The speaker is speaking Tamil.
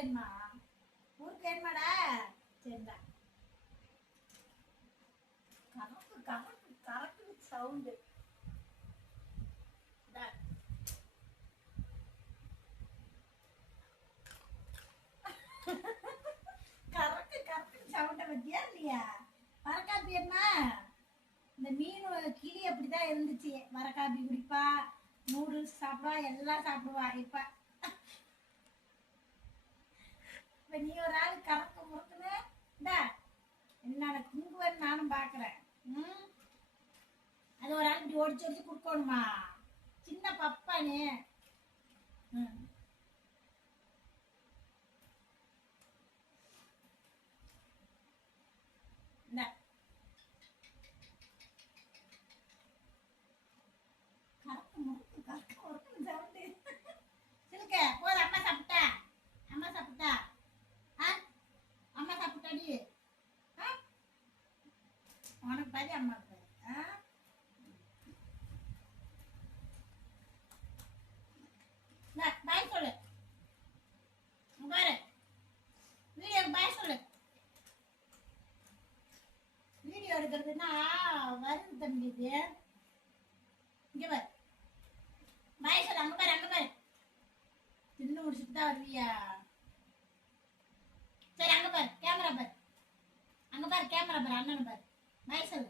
வேணுமா? ஊருக்கு வேணுமாடா? சரிடா. கறக்கு கறக்கு கறக்கு சவுண்டு. கறக்கு கறக்கு சவுண்ட பத்தியா இல்லையா? வரக்காப்பி என்ன? இந்த மீன் கிளி அப்படிதான் இருந்துச்சு. வரக்காப்பி குடிப்பா, நூடுல்ஸ் சாப்பிடுவா, எல்லாம் சாப்பிடுவா. இப்ப நீ ஒரு ஆள் கறக்கு முறுக்குன்னு என்னோட குங்குவன் நானும் பாக்குறேன். அது ஒரு ஆள் இப்படி ஒடிச்சு ஒடிச்சு குடுக்கணுமா? சின்ன பப்பானு. கறக்கு முறுக்கு கறக்கு முறுக்குன்னு சவுண்டு. சிலுக்க போதும். அம்மா சாப்பிட்டா? அம்மா சாப்பிட்டா? அம்மா சாப்பிட்டாடி? உனக்கு பாதி அம்மாவுக்கு பாதி. பாய் சொல்லு. பாரு வீடியோக்கு பாய் சொல்லு. வீடியோ எடுக்கிறதுனா வருது தம்பி. இது இங்க பாரு. பாய் சொல்லு. அங்க பாரு, அங்க பாரு. தின்னு முடிச்சுட்டு தான் வருவியா? சரி அங்க பாரு, கேமரா பாரு. அங்க பாரு, கேமரா பாரு. அண்ணன் பாரு. பாய் சொல்லு.